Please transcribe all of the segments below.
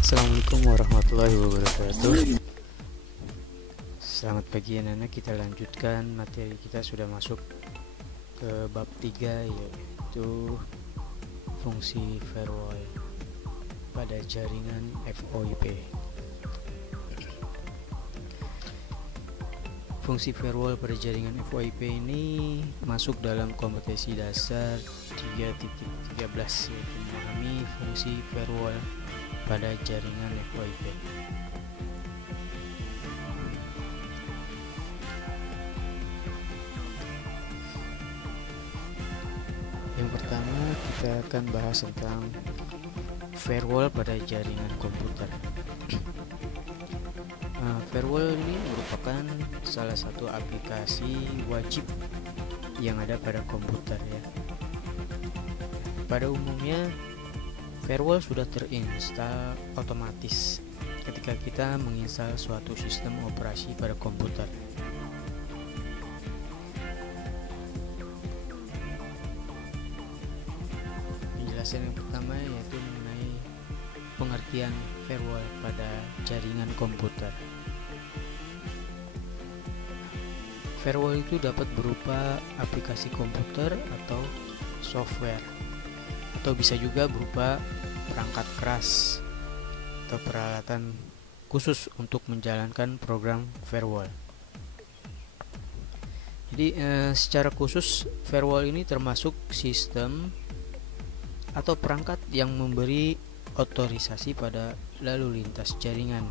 Assalamualaikum warahmatullahi wabarakatuh. Selamat pagi anak-anak, kita lanjutkan materi kita. Sudah masuk ke bab 3, yaitu fungsi firewall pada jaringan VoIP. Fungsi firewall pada jaringan VoIP ini masuk dalam kompetensi dasar 3.13, yaitu memahami fungsi firewall pada jaringan VoIP. Yang pertama, kita akan bahas tentang firewall pada jaringan komputer. Firewall ini merupakan salah satu aplikasi wajib yang ada pada komputer, ya. Pada umumnya firewall sudah terinstal otomatis ketika kita menginstal suatu sistem operasi pada komputer. Penjelasan yang pertama yaitu mengenai pengertian firewall pada jaringan komputer. Firewall itu dapat berupa aplikasi komputer atau software, atau bisa juga berupa perangkat keras atau peralatan khusus untuk menjalankan program firewall. Jadi secara khusus firewall ini termasuk sistem atau perangkat yang memberi otorisasi pada lalu lintas jaringan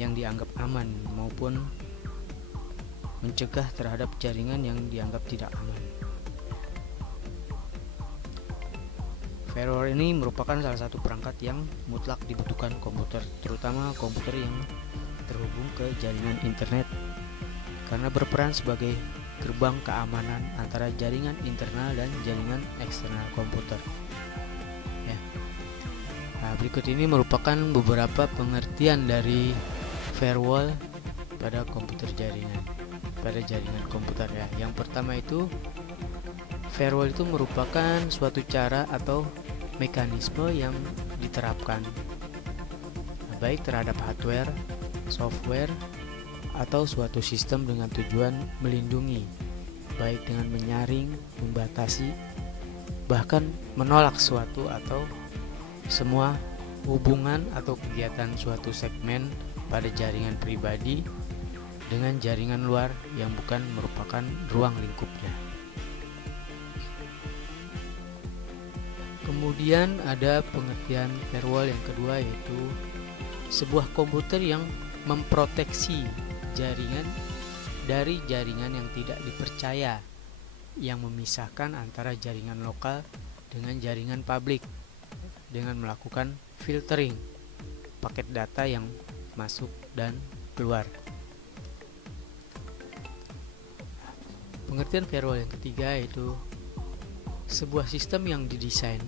yang dianggap aman maupun mencegah terhadap jaringan yang dianggap tidak aman. Firewall ini merupakan salah satu perangkat yang mutlak dibutuhkan komputer, terutama komputer yang terhubung ke jaringan internet, karena berperan sebagai gerbang keamanan antara jaringan internal dan jaringan eksternal komputer. Ya. Nah, berikut ini merupakan beberapa pengertian dari firewall pada jaringan komputer, ya. Yang pertama itu, firewall itu merupakan suatu cara atau mekanisme yang diterapkan baik terhadap hardware, software, atau suatu sistem dengan tujuan melindungi, baik dengan menyaring, membatasi, bahkan menolak suatu atau semua hubungan atau kegiatan suatu segmen pada jaringan pribadi dengan jaringan luar yang bukan merupakan ruang lingkupnya. Kemudian ada pengertian firewall yang kedua, yaitu sebuah komputer yang memproteksi jaringan dari jaringan yang tidak dipercaya, yang memisahkan antara jaringan lokal dengan jaringan publik dengan melakukan filtering paket data yang masuk dan keluar. Pengertian firewall yang ketiga yaitu sebuah sistem yang didesain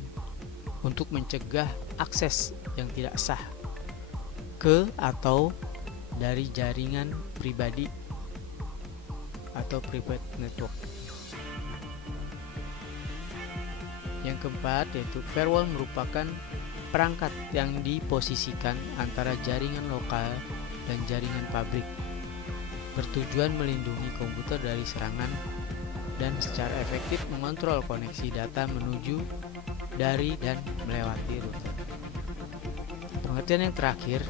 untuk mencegah akses yang tidak sah ke atau dari jaringan pribadi atau private network. Yang keempat yaitu firewall merupakan perangkat yang diposisikan antara jaringan lokal dan jaringan publik, bertujuan melindungi komputer dari serangan dan secara efektif mengontrol koneksi data menuju, dari, dan melewati router. Pengertian yang terakhir,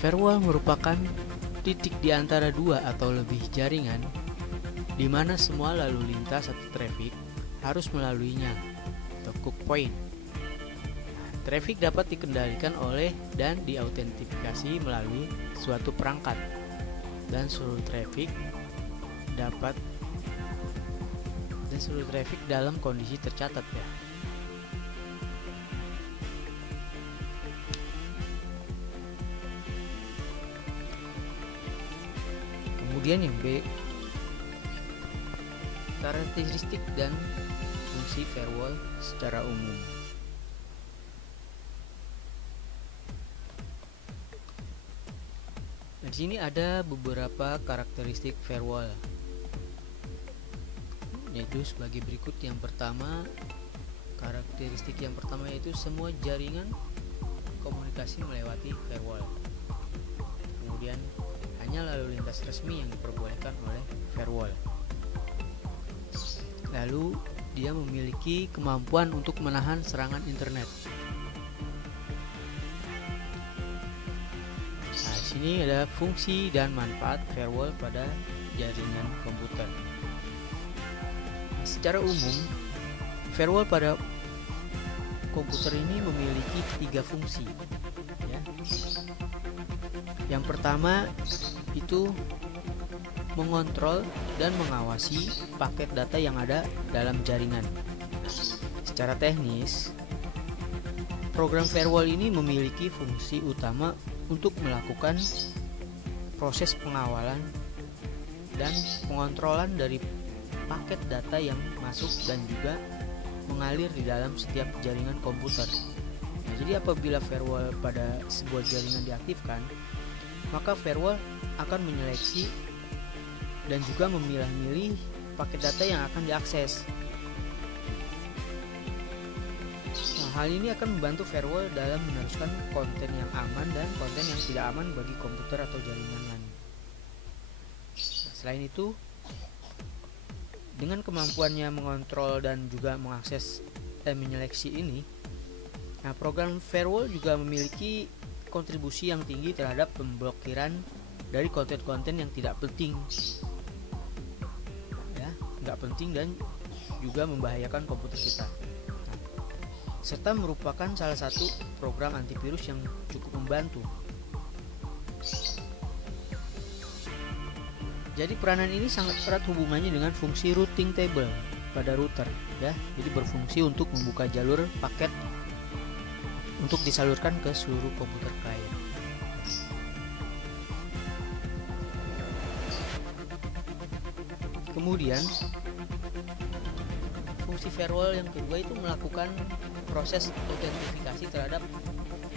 firewall merupakan titik di antara dua atau lebih jaringan di mana semua lalu lintas atau traffic harus melaluinya, atau hook point. Traffic dapat dikendalikan oleh dan diautentifikasi melalui suatu perangkat, dan seluruh traffic dalam kondisi tercatat, ya. Kemudian yang B, karakteristik dan fungsi firewall secara umum. Di sini ada beberapa karakteristik firewall, yaitu sebagai berikut. Yang pertama, karakteristik karakteristik yang pertama yaitu semua jaringan komunikasi melewati firewall. Kemudian hanya lalu lintas resmi yang diperbolehkan oleh firewall. Lalu dia memiliki kemampuan untuk menahan serangan internet. Nah, di sini ada fungsi dan manfaat firewall pada jaringan komputer. Nah, secara umum, firewall pada komputer ini memiliki 3 fungsi. Ya. Yang pertama itu mengontrol dan mengawasi paket data yang ada dalam jaringan. Secara teknis, program firewall ini memiliki fungsi utama untuk melakukan proses pengawalan dan pengontrolan dari paket data yang masuk dan juga mengalir di dalam setiap jaringan komputer. Nah, jadi apabila firewall pada sebuah jaringan diaktifkan, maka firewall akan menyeleksi dan juga memilah-milih paket data yang akan diakses. Nah, hal ini akan membantu firewall dalam meneruskan konten yang aman dan konten yang tidak aman bagi komputer atau jaringan lain. Nah, selain itu, dengan kemampuannya mengontrol dan juga mengakses dan menyeleksi ini, nah, program firewall juga memiliki kontribusi yang tinggi terhadap pemblokiran dari konten-konten yang tidak penting, ya, nggak penting dan juga membahayakan komputer kita. Nah, serta merupakan salah satu program antivirus yang cukup membantu. Jadi peranan ini sangat erat hubungannya dengan fungsi routing table pada router, ya. Jadi berfungsi untuk membuka jalur paket untuk disalurkan ke seluruh komputer klien. Kemudian fungsi firewall yang kedua itu melakukan proses autentifikasi terhadap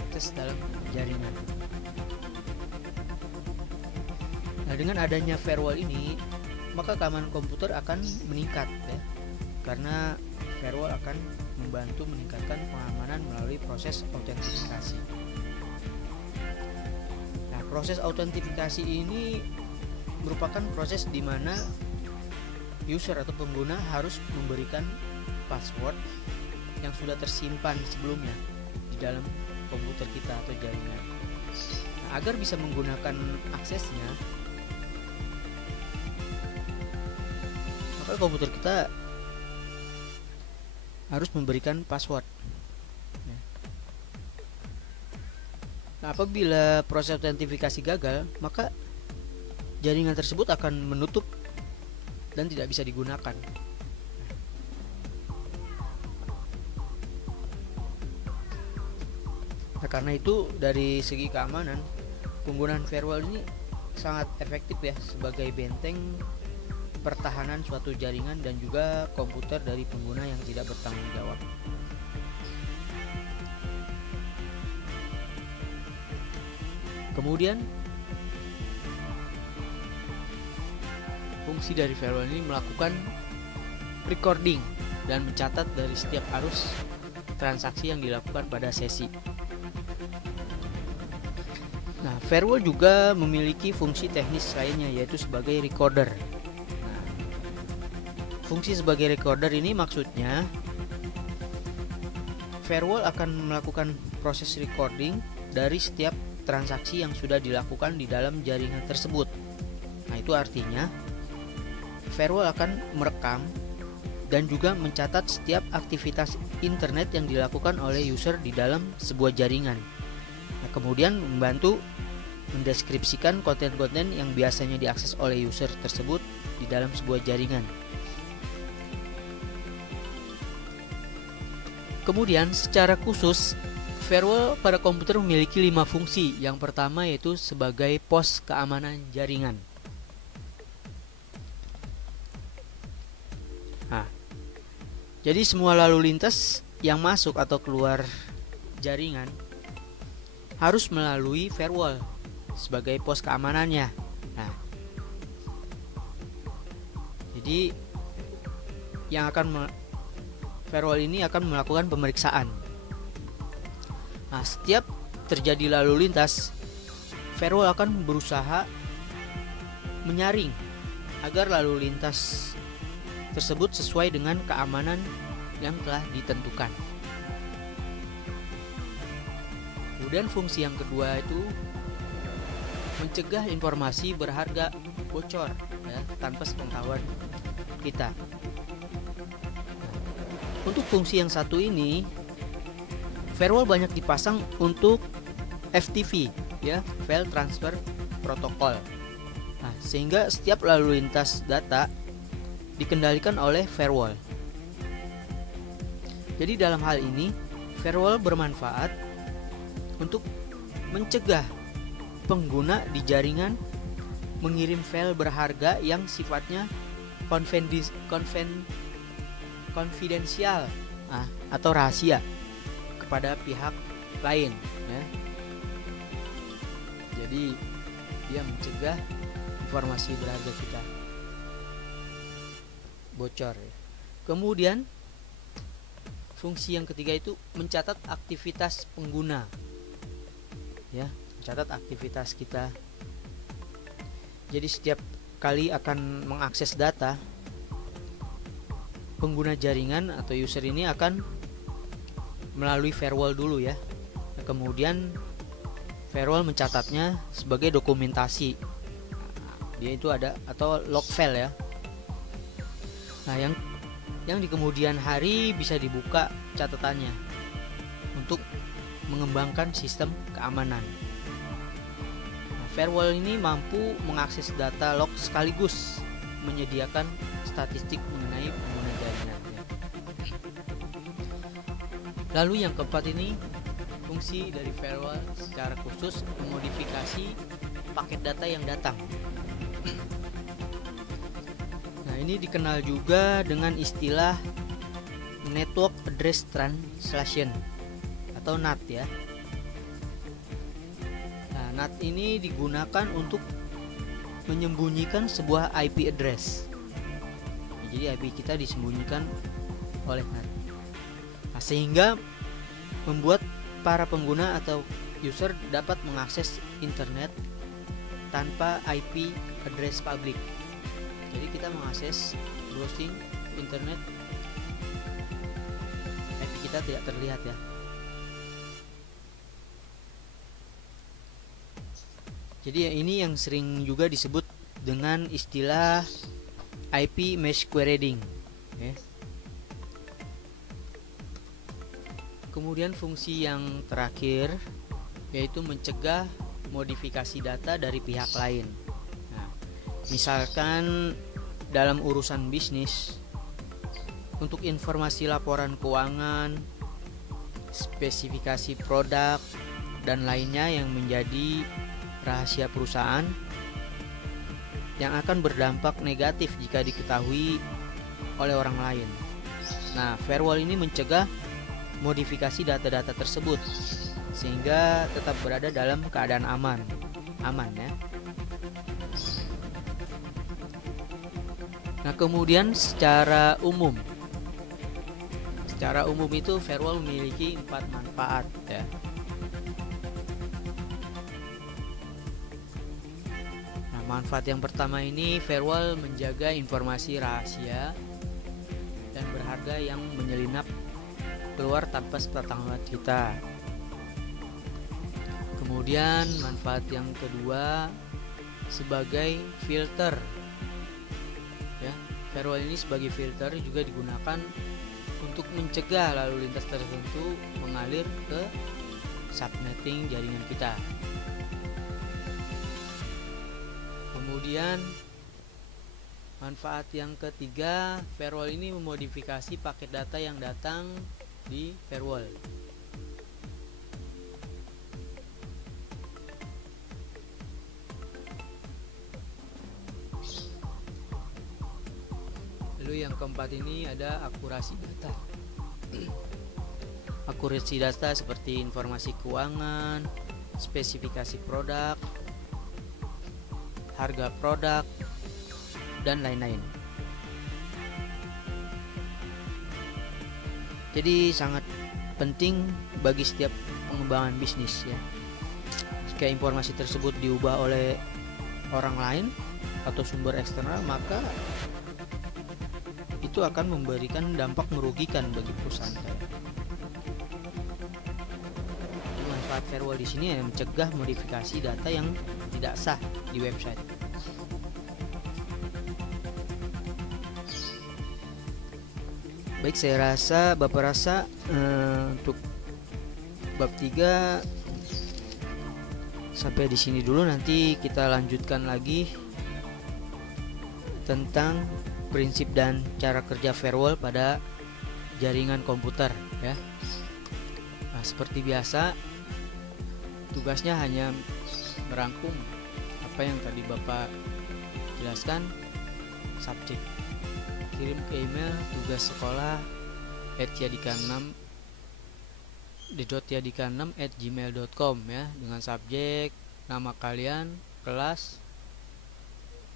akses dalam jaringan. Nah, dengan adanya firewall ini, maka keamanan komputer akan meningkat, ya, karena firewall akan membantu meningkatkan pengamanan melalui proses autentifikasi. Nah, proses autentifikasi ini merupakan proses di mana user atau pengguna harus memberikan password yang sudah tersimpan sebelumnya di dalam komputer kita atau jaringan. Nah, agar bisa menggunakan aksesnya, maka komputer kita harus memberikan password. Nah, apabila proses autentifikasi gagal, maka jaringan tersebut akan menutup dan tidak bisa digunakan. Nah, karena itu dari segi keamanan, penggunaan firewall ini sangat efektif, ya, sebagai benteng pertahanan suatu jaringan dan juga komputer dari pengguna yang tidak bertanggung jawab. Kemudian fungsi dari firewall ini melakukan recording dan mencatat dari setiap arus transaksi yang dilakukan pada sesi. Nah, firewall juga memiliki fungsi teknis lainnya, yaitu sebagai recorder. Fungsi sebagai recorder ini maksudnya firewall akan melakukan proses recording dari setiap transaksi yang sudah dilakukan di dalam jaringan tersebut. Nah, itu artinya firewall akan merekam dan juga mencatat setiap aktivitas internet yang dilakukan oleh user di dalam sebuah jaringan. Nah, kemudian membantu mendeskripsikan konten-konten yang biasanya diakses oleh user tersebut di dalam sebuah jaringan. Kemudian secara khusus, firewall pada komputer memiliki 5 fungsi. Yang pertama yaitu sebagai pos keamanan jaringan. Nah, jadi semua lalu lintas yang masuk atau keluar jaringan harus melalui firewall sebagai pos keamanannya. Nah, jadi yang akan firewall ini akan melakukan pemeriksaan. Nah, setiap terjadi lalu lintas, firewall akan berusaha menyaring agar lalu lintas tersebut sesuai dengan keamanan yang telah ditentukan. Kemudian fungsi yang kedua itu mencegah informasi berharga bocor ya, tanpa sepengetahuan kita. Untuk fungsi yang satu ini, firewall banyak dipasang untuk FTP ya, File Transfer Protocol. Nah, sehingga setiap lalu lintas data dikendalikan oleh firewall. Jadi dalam hal ini, firewall bermanfaat untuk mencegah pengguna di jaringan mengirim file berharga yang sifatnya konfidensial atau rahasia kepada pihak lain ya. Jadi dia mencegah informasi berharga kita bocor ya. Kemudian fungsi yang ketiga itu mencatat aktivitas pengguna ya, mencatat aktivitas kita. Jadi setiap kali akan mengakses data, pengguna jaringan atau user ini akan melalui firewall dulu ya. Kemudian firewall mencatatnya sebagai dokumentasi. Dia itu ada atau log file ya. Nah, yang di kemudian hari bisa dibuka catatannya untuk mengembangkan sistem keamanan. Nah, firewall ini mampu mengakses data log sekaligus menyediakan statistik mengenai pengguna jaringan. Lalu yang keempat ini, fungsi dari firewall secara khusus memodifikasi paket data yang datang. Nah, ini dikenal juga dengan istilah Network Address Translation atau NAT ya. Nah, NAT ini digunakan untuk menyembunyikan sebuah IP address. Jadi IP kita disembunyikan oleh NAT. Nah, sehingga membuat para pengguna atau user dapat mengakses internet tanpa IP address publik. Jadi kita mengakses browsing internet, IP kita tidak terlihat ya. Jadi ini yang sering juga disebut dengan istilah IP masquerading ya. Kemudian fungsi yang terakhir yaitu mencegah modifikasi data dari pihak lain. Nah, misalkan dalam urusan bisnis, untuk informasi laporan keuangan, spesifikasi produk, dan lainnya yang menjadi rahasia perusahaan yang akan berdampak negatif jika diketahui oleh orang lain. Nah, firewall ini mencegah modifikasi data-data tersebut sehingga tetap berada dalam keadaan aman ya. Nah, kemudian secara umum itu firewall memiliki 4 manfaat ya. Nah, manfaat yang pertama ini, firewall menjaga informasi rahasia dan berharga yang menyelinap keluar tanpa sepengetahuan kita. Kemudian manfaat yang kedua, sebagai filter ya. Firewall ini sebagai filter juga digunakan untuk mencegah lalu lintas tertentu mengalir ke subnetting jaringan kita. Kemudian manfaat yang ketiga, firewall ini memodifikasi paket data yang datang di firewall. Lalu yang keempat ini ada akurasi data. Akurasi data seperti informasi keuangan, spesifikasi produk, harga produk, dan lain-lain. Jadi sangat penting bagi setiap pengembangan bisnis ya. Jika informasi tersebut diubah oleh orang lain atau sumber eksternal, maka itu akan memberikan dampak merugikan bagi perusahaan. Manfaat firewall di sini mencegah modifikasi data yang tidak sah di website. Baik, Bapak rasa untuk bab 3 sampai di sini dulu. Nanti kita lanjutkan lagi tentang prinsip dan cara kerja firewall pada jaringan komputer ya. Nah, seperti biasa tugasnya hanya merangkum apa yang tadi Bapak jelaskan. Subjek: kirim ke email tugas sekolah @yadika6@gmail.com ya, dengan subjek nama kalian, kelas,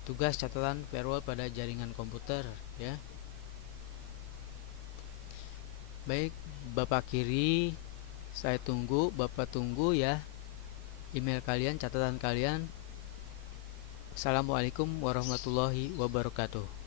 tugas catatan firewall pada jaringan komputer ya. Baik, Bapak akhiri, Bapak tunggu ya email kalian, catatan kalian. Assalamualaikum warahmatullahi wabarakatuh.